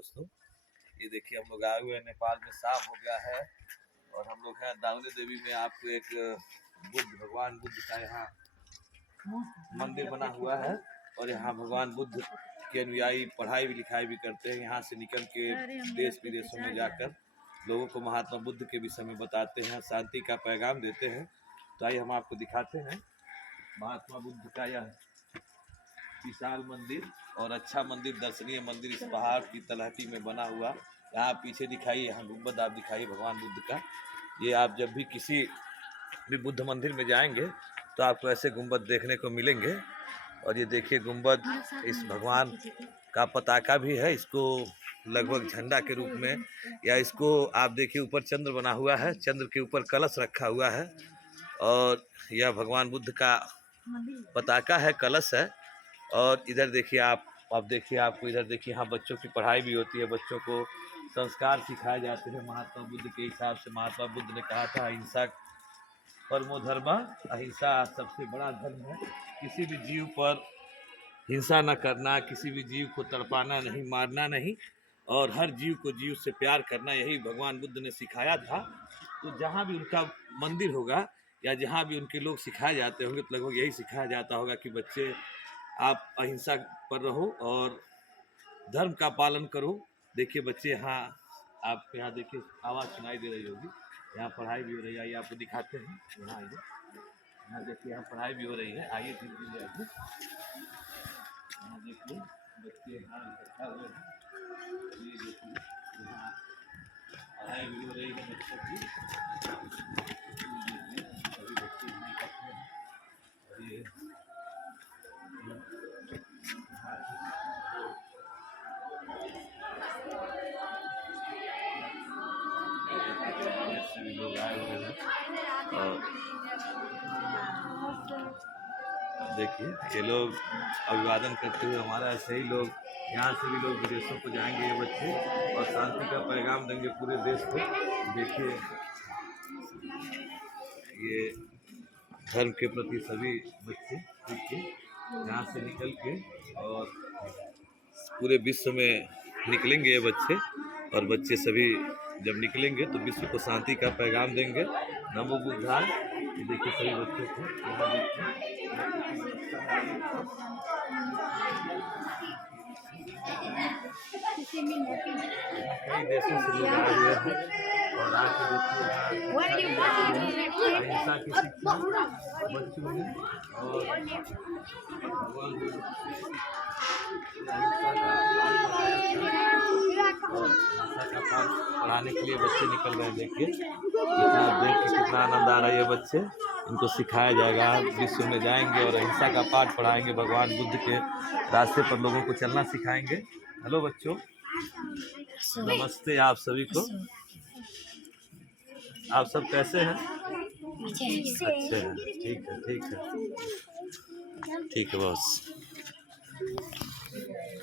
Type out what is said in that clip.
दोस्तों। ये देखिए हम लोग आए हुए हैं, नेपाल में शाम हो गया है और हम लोग हैं दावनी देवी में। आपको एक भगवान बुद्ध का यहाँ मंदिर बना हुआ है और यहाँ भगवान बुद्ध के अनुयायी पढ़ाई भी लिखाई भी करते हैं। यहाँ से निकल के देश विदेशों में जाकर लोगों को महात्मा बुद्ध के विषय में बताते हैं, शांति का पैगाम देते हैं। तो आइए हम आपको दिखाते हैं महात्मा बुद्ध का यह विशाल मंदिर और अच्छा मंदिर, दर्शनीय मंदिर इस पहाड़ की तलहटी में बना हुआ। यहाँ पीछे दिखाइए, यहाँ गुंबद आप दिखाइए भगवान बुद्ध का। ये आप जब भी किसी भी बुद्ध मंदिर में जाएंगे तो आपको ऐसे गुंबद देखने को मिलेंगे। और ये देखिए गुंबद, इस भगवान का पताका भी है, इसको लगभग झंडा के रूप में, या इसको आप देखिए ऊपर चंद्र बना हुआ है, चंद्र के ऊपर कलश रखा हुआ है और यह भगवान बुद्ध का पताका है, कलश है। और इधर देखिए आप देखिए, आपको इधर देखिए, यहाँ बच्चों की पढ़ाई भी होती है, बच्चों को संस्कार सिखाए जाते हैं महात्मा बुद्ध के हिसाब से। महात्मा बुद्ध ने कहा था अहिंसा परमो धर्म, अहिंसा सबसे बड़ा धर्म है। किसी भी जीव पर हिंसा न करना, किसी भी जीव को तड़पाना नहीं, मारना नहीं, और हर जीव को जीव से प्यार करना, यही भगवान बुद्ध ने सिखाया था। तो जहाँ भी उनका मंदिर होगा या जहाँ भी उनके लोग सिखाए जाते होंगे तो लगभग यही सिखाया जाता होगा कि बच्चे आप अहिंसा पर रहो और धर्म का पालन करो। देखिए बच्चे यहाँ, आप यहाँ देखिए आवाज़ सुनाई दे रही होगी, यहाँ पढ़ाई भी हो रही है। आइए आपको दिखाते हैं, यहाँ आइए, यहाँ देखिए यहाँ पढ़ाई भी हो रही है। आइए धीरे आइए, यहाँ देखिए बच्चे यहाँ इकट्ठा हुए हैं। ये देखिए यहाँ पढ़ाई भी हो रही है बच्चों की। सभी बच्चे यहाँ इकट्ठे हैं और ये सभी लोग आए हुए हैं। और देखिए ये लोग अभिवादन करते हुए, हमारा ऐसे ही लोग यहाँ से भी लोग विदेशों को जाएंगे ये बच्चे और शांति का पैगाम देंगे पूरे देश को। देखिए ये धर्म के प्रति सभी बच्चे यहाँ से निकल के और पूरे विश्व में निकलेंगे ये बच्चे। और बच्चे सभी जब निकलेंगे तो विश्व को शांति का पैगाम देंगे। नमो बुद्धाय। ये देखिए सभी बच्चों को यहाँ देखिए कई देशों से लोग आए हुए हैं और आके देखिए अहिंसा की शिक्षा बच्चों में और भगवान बुद्ध का पाठ पढ़ाने के लिए बच्चे निकल रहे हैं। देखिए कितना देख के कितना आनंद आ रहा है। ये बच्चे, इनको सिखाया जाएगा, विश्व में जाएंगे और अहिंसा का पाठ पढ़ाएंगे, भगवान बुद्ध के रास्ते पर लोगों को चलना सिखाएंगे। हेलो बच्चों, नमस्ते आप सभी को। आप सब कैसे हैं? अच्छे हैं, ठीक है, ठीक है, ठीक है बॉस।